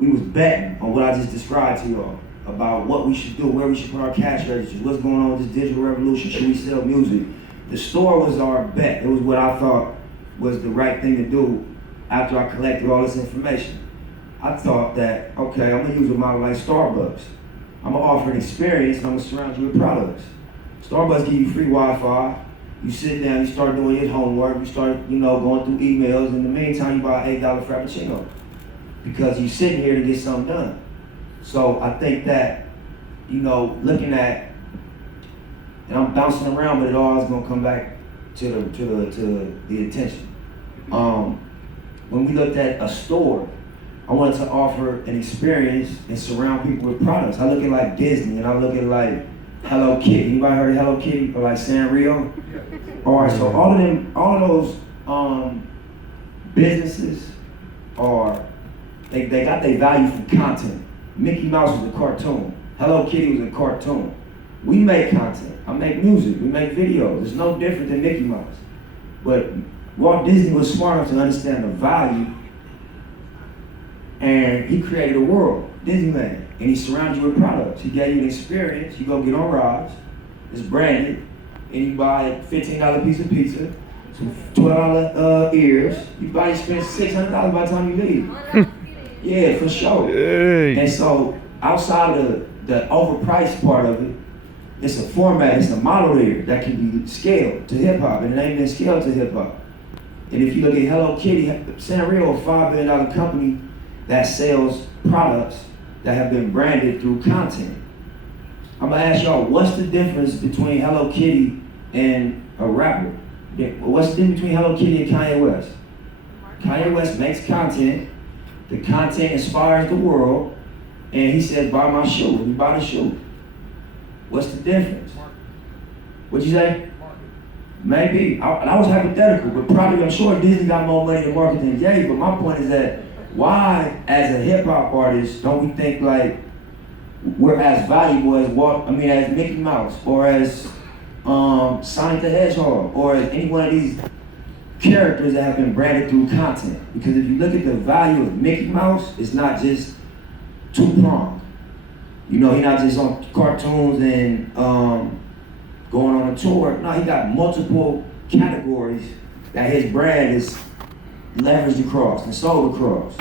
we was betting on what I just described to y'all about what we should do, where we should put our cash registers, what's going on with this digital revolution, should we sell music? The store was our bet. It was what I thought was the right thing to do after I collected all this information. I thought that, okay, I'm gonna use a model like Starbucks. I'm gonna offer an experience and I'm gonna surround you with products. Starbucks give you free Wi-Fi. You sit down, you start doing your homework, you start, going through emails. In the meantime, you buy an $8 Frappuccino because you're sitting here to get something done. So I think that, looking at, and I'm bouncing around, but it all is gonna come back to the attention. When we looked at a store, I wanted to offer an experience and surround people with products. I look at like Disney and I look at like Hello Kitty. Anybody heard of Hello Kitty or like Sanrio? All right, so all of those businesses they got their value from content. Mickey Mouse was a cartoon. Hello Kitty was a cartoon. We make content. I make music. We make videos. It's no different than Mickey Mouse. But Walt Disney was smart enough to understand the value, and he created a world, Disneyland, and he surrounded you with products. He gave you an experience. You go get on rides. It's branded, and you buy a $15 piece of pizza, some $12 ears. You spend $600 by the time you leave. Yeah, for sure. Hey. And so outside of the overpriced part of it, it's a format, it's a model here that can be scaled to hip hop, and it ain't been scaled to hip hop. And if you look at Hello Kitty, Sanrio, a $5 billion company that sells products that have been branded through content. I'm gonna ask y'all, what's the difference between Hello Kitty and a rapper? What's the difference between Hello Kitty and Kanye West? Kanye West makes content, the content inspires the world, and he says, buy my shoe, and you buy the shoe. What's the difference? What'd you say? Maybe. I was hypothetical, but probably, I'm sure Disney got more money to market than Jay, but my point is that why, as a hip hop artist, don't we think like we're as valuable as Mickey Mouse, or as Sonic the Hedgehog, or as any one of these characters that have been branded through content? Because if you look at the value of Mickey Mouse, it's not just two-pronged. He's not just on cartoons and going on a tour. No, he got multiple categories that his brand is leveraged across and sold across.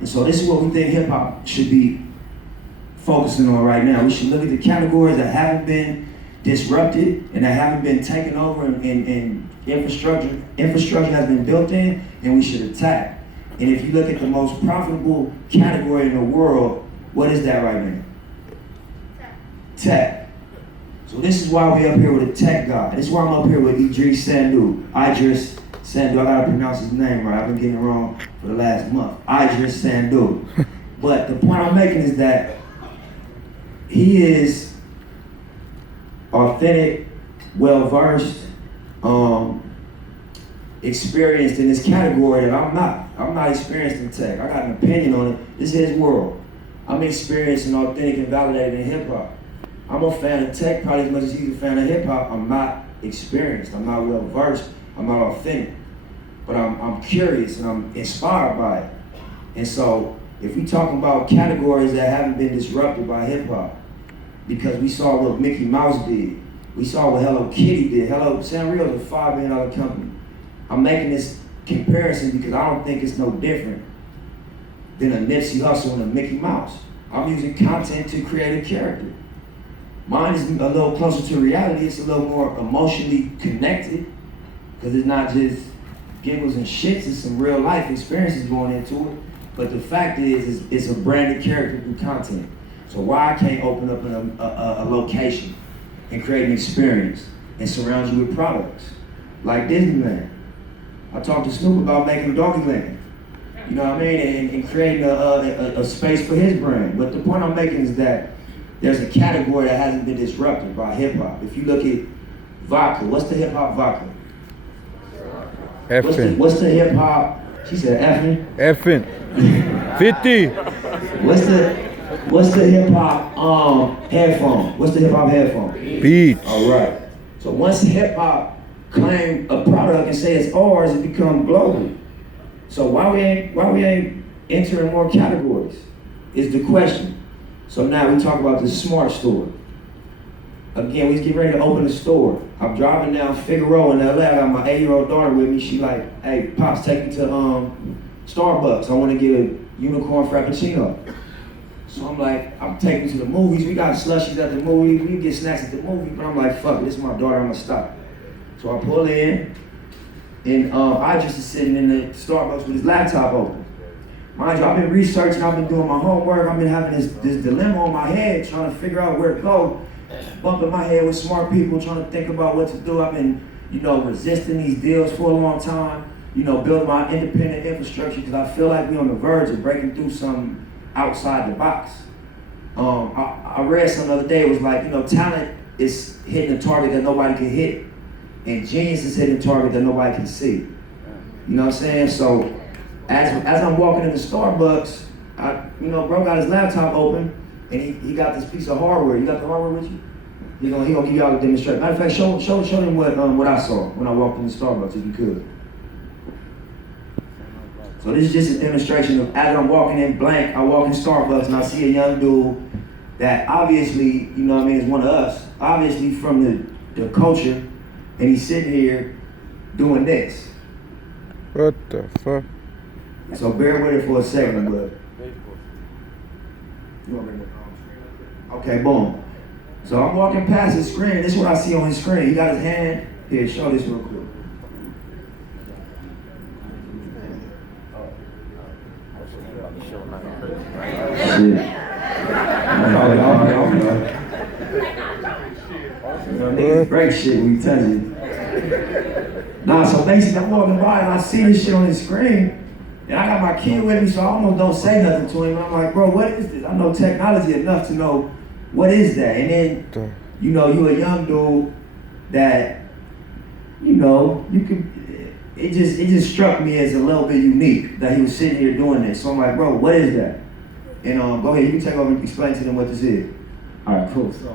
And so this is what we think hip hop should be focusing on right now. We should look at the categories that haven't been disrupted and that haven't been taken over, and infrastructure has been built in, and we should attack. And if you look at the most profitable category in the world, what is that right now? Tech. So this is why we're up here with a tech guy. This is why I'm up here with Idris Sandu. I gotta pronounce his name right. I've been getting it wrong for the last month. Idris Sandu. But the point I'm making is that he is authentic, well-versed, experienced in this category that I'm not. I'm not experienced in tech. I got an opinion on it. This is his world. I'm experienced and authentic and validated in hip-hop. I'm a fan of tech probably as much as he's a fan of hip-hop. I'm not experienced. I'm not well-versed. I'm not authentic. But I'm curious and I'm inspired by it. And so if we talk about categories that haven't been disrupted by hip-hop, because we saw what Mickey Mouse did, we saw what Hello Kitty did. Sanrio is a $5 billion company. I'm making this comparison because I don't think it's no different than a Nipsey Hussle and a Mickey Mouse. I'm using content to create a character. Mine is a little closer to reality. It's a little more emotionally connected because it's not just giggles and shits. It's some real life experiences going into it. But the fact is it's a branded character through content. So why I can't open up a location and create an experience and surround you with products like Disneyland? I talked to Snoop about making Donkeyland. You know what I mean? And creating a space for his brand. But the point I'm making is that there's a category that hasn't been disrupted by hip hop. If you look at vodka, what's the hip hop vodka? Effin. What's the hip hop? She said effin. Effin. 50. What's the hip hop headphone? What's the hip hop headphone? Beats. All right. So once hip hop claim a product and say it's ours, it become global. So why we ain't entering more categories? is the question. So now we talk about the smart store. Again, we getting ready to open a store. I'm driving down Figueroa in LA. I got my 8-year-old daughter with me. She like, hey, Pops, take me to Starbucks. I want to get a unicorn frappuccino. So I'm like, I'm taking you to the movies. We got slushies at the movie. We can get snacks at the movie. But I'm like, fuck, this is my daughter. I'm gonna stop. So I pull in, and Idris is sitting in the Starbucks with his laptop open. Mind you, I've been researching. I've been doing my homework. I've been having this dilemma on my head, trying to figure out where to go. Bumping my head with smart people, trying to think about what to do. I've been, resisting these deals for a long time. Building my independent infrastructure because I feel like we're on the verge of breaking through something outside the box. I read something the other day. It was like, talent is hitting a target that nobody can hit, and genius is hitting a target that nobody can see. You know what I'm saying? So as I'm walking into Starbucks, bro got his laptop open. And he got this piece of hardware. You got the hardware with you? He gonna give y'all a demonstration. Matter of fact, show them what I saw when I walked into Starbucks, if you could. So this is just a demonstration of as I'm walking in blank, I walk in Starbucks and I see a young dude that obviously, is one of us, obviously from the culture, and he's sitting here doing this. What the fuck? So bear with it for a second, but. You want me to Okay, boom. So I'm walking past his screen. This is what I see on his screen. He got his hand. Here, show this real quick. Shit. Great shit, we tell you. Nah, so basically I'm walking by and I see this shit on his screen. And I got my kid with me, so I almost don't say nothing to him. And I'm like, bro, what is this? I know technology enough to know what is that. And then, you a young dude that, you could. It just struck me as a little bit unique that he was sitting here doing this. So I'm like, bro, what is that? And go ahead, you can take over and explain to them what this is. All right, cool. So,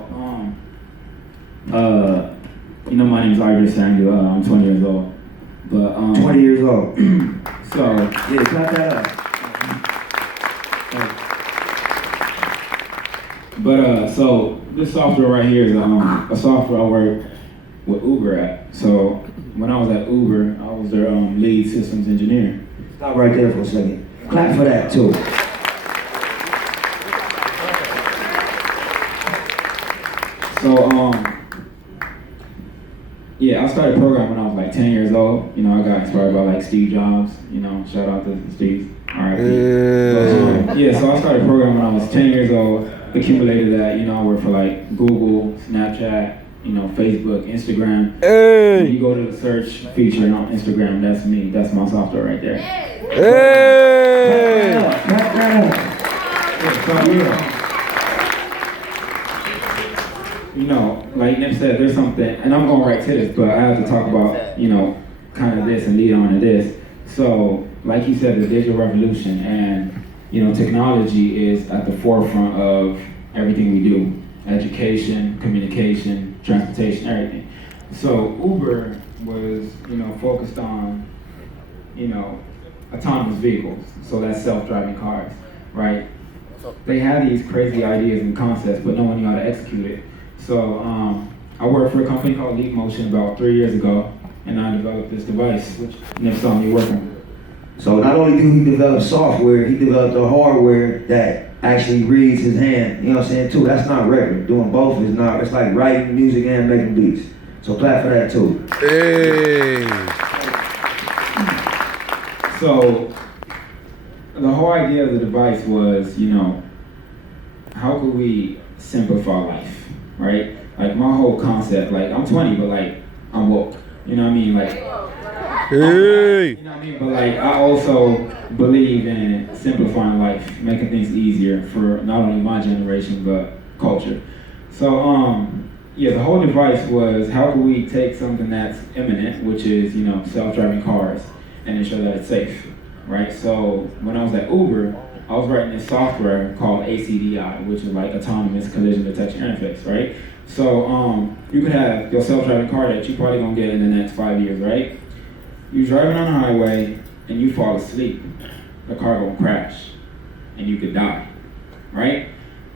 my name is Idris Samuel. I'm 20 years old. But 20 years old. So yeah, clap that up. But so this software right here is a software I work with Uber at. So when I was at Uber, I was their lead systems engineer. Stop right there for a second. Clap for that too. So I started programming when I was like 10 years old. I got inspired by like Steve Jobs. Shout out to Steve. All right. So I started programming when I was 10 years old. Accumulated that. I worked for like Google, Snapchat, Facebook, Instagram. Hey. You go to the search feature on Instagram. That's me. That's my software right there. Hey. Like Nip said, there's something, and I'm going right to this, but I have to talk about, kind of this and lead on to this. So, like he said, the digital revolution and, technology is at the forefront of everything we do. Education, communication, transportation, everything. So Uber was, focused on, autonomous vehicles. So that's self-driving cars, right? They had these crazy ideas and concepts, but no one knew how to execute it. So I worked for a company called Leap Motion about 3 years ago, and I developed this device, which Nip saw me working. So not only do he develop software, he developed the hardware that actually reads his hand. You know what I'm saying too? That's not regular. Doing both is not. It's like writing music and making beats. So clap for that too. Hey. So the whole idea of the device was, how could we simplify life, right? Like my whole concept, like I'm 20, but like I'm woke. You know what I mean? Like, hey. You know what I mean? But like I also believe in simplifying life, making things easier for not only my generation but culture. So the whole device was how can we take something that's imminent, which is self-driving cars, and ensure that it's safe, right? So when I was at Uber, I was writing this software called ACDI, which is like Autonomous Collision Detection Interface, right? So you could have your self-driving car that you're probably gonna get in the next 5 years, right? You're driving on the highway and you fall asleep, the car gonna crash and you could die. right?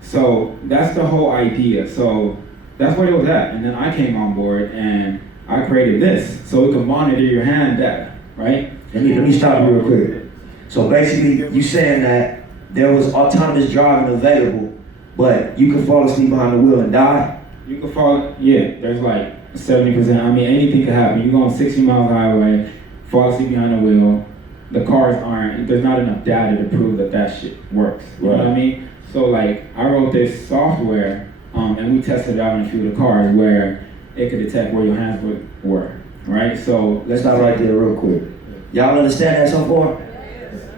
So that's the whole idea. So that's what it was at. And then I came on board and I created this so it can monitor your hand data, right? Let me stop you real quick. So basically, you saying that there was autonomous driving available, but you could fall asleep behind the wheel and die? You could fall, yeah, there's like 70%. I mean, anything could happen. You go on 60 miles highway, fall asleep behind the wheel, the cars there's not enough data to prove that shit works. You know what I mean? So like, I wrote this software, and we tested it out in a few of the cars where it could detect where your hands were, right? So Let's stop right there real quick. Y'all understand that so far?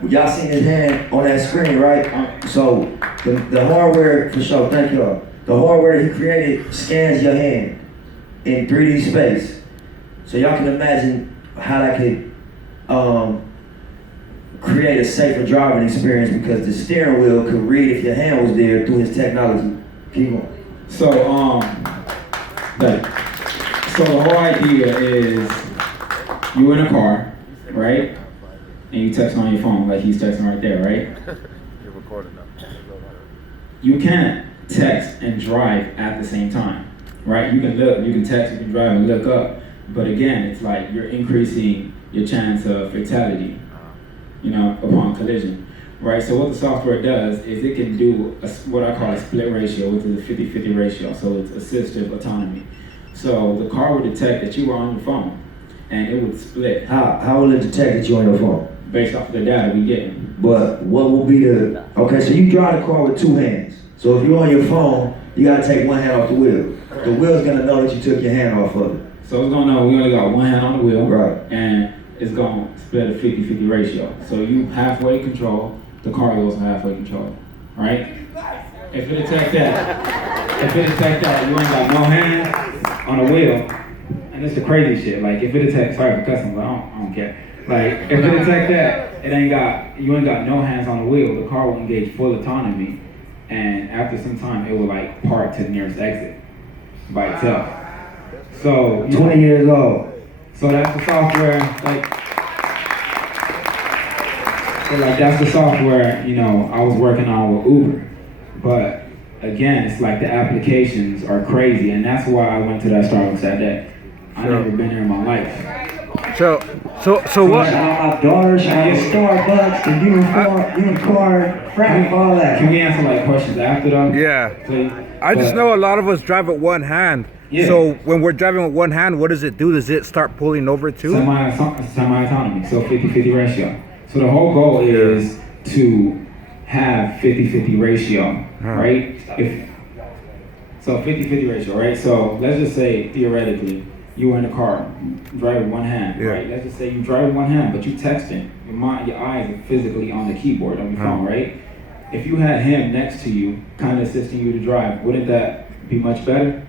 Y'all seen his hand on that screen, right? So the hardware, for sure, thank y'all. The hardware he created scans your hand in 3D space. So y'all can imagine how that could create a safer driving experience because the steering wheel could read if your hand was there through his technology. Keep on. So the whole idea is you in a car, right? And you text on your phone like he's texting right there, right? You're recording now. You can't text and drive at the same time, right? You can look, you can text, you can drive and look up, but again, it's like you're increasing your chance of fatality, you know, upon collision, right? So what the software does is it can do what I call a split ratio, which is a 50-50 ratio, so it's assistive autonomy. So the car would detect that you were on your phone, and it would split. How will it detect that you're on your phone? Based off of the data we get. But what will be okay, so you drive the car with two hands. So if you're on your phone, you gotta take one hand off the wheel. The wheel's gonna know that you took your hand off of it. So it's gonna know we only got one hand on the wheel. Right. And it's gonna split a 50-50 ratio. So you halfway control, the car goes halfway control, right? If it detects that, you ain't got no hand on the wheel, and it's the crazy shit. Like if it detects, sorry for cussing, but I don't care. Like if it detects that, you ain't got no hands on the wheel, the car will engage full autonomy, and after some time, it will like park to the nearest exit by itself. So 20 years old. So that's the software, that's the software, you know, I was working on with Uber. But again, it's like the applications are crazy, and that's why I went to that Starbucks that day. I've never been there in my life. So what? Shout out my daughter, shout out Starbucks, the unicorn, Frank, all that. Can we answer like questions after though? Yeah. Please? I just know a lot of us drive with one hand. Yeah. So when we're driving with one hand, what does it do? Does it start pulling over too? Semi-autonomy, so 50-50 ratio. So the whole goal is to have 50-50 ratio, right? So 50-50 ratio, right? So let's just say theoretically, you were in a car, driving one hand, right? Let's just say you drive with one hand, but you texting. Your eyes are physically on the keyboard on your phone, right? If you had him next to you, kind of assisting you to drive, wouldn't that be much better?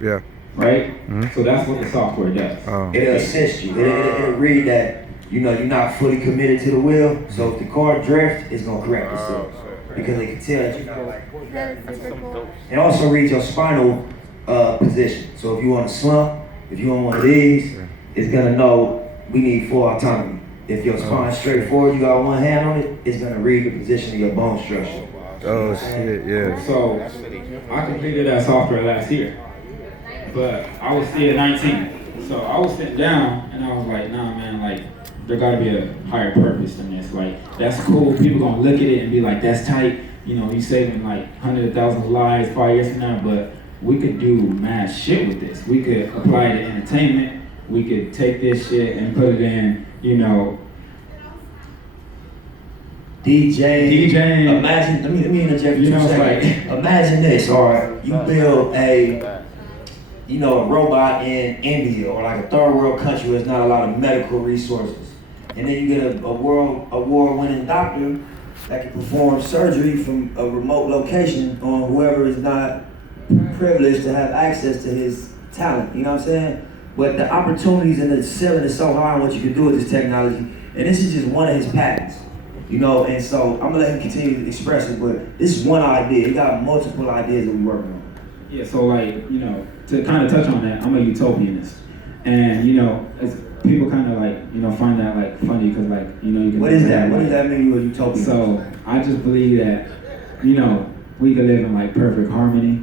Yeah. Right? Mm-hmm. So that's what the software does. Oh. It'll assist you. It'll read that, you know, you're not fully committed to the wheel. So if the car drifts, it's going to correct itself. Because it can tell that you're not. It also reads your spinal position. So if you want to slump, if you want one of these, it's going to know we need full autonomy. If your spine's straight forward, you got one hand on it, it's going to read the position of your bone structure. Oh shit, yeah. So I completed that software last year, but I was still 19. So I was sitting down and I was like, nah man, like there gotta be a higher purpose than this. Like that's cool, people gonna look at it and be like, that's tight, you know, you saving like hundreds of thousands of lives 5 years from now, but we could do mad shit with this. We could apply it to entertainment, we could take this shit and put it in, you know, DJ. Imagine, let me interject you. Imagine this, all right? You build a robot in India or like a third world country where there's not a lot of medical resources. And then you get a award-winning doctor that can perform surgery from a remote location on whoever is not privileged to have access to his talent, you know what I'm saying? But the opportunities and the ceiling is so high on what you can do with this technology, and this is just one of his patents. You know, and so I'm gonna let him continue to express it, but this is one idea. He got multiple ideas that we're working on. Yeah, so like, you know, to kind of touch on that, I'm a utopianist. And, you know, as people kind of like, you know, find that like funny because like, you know, you can... What is that? What does that mean, you're a utopianist? So I just believe that you know, we could live in like perfect harmony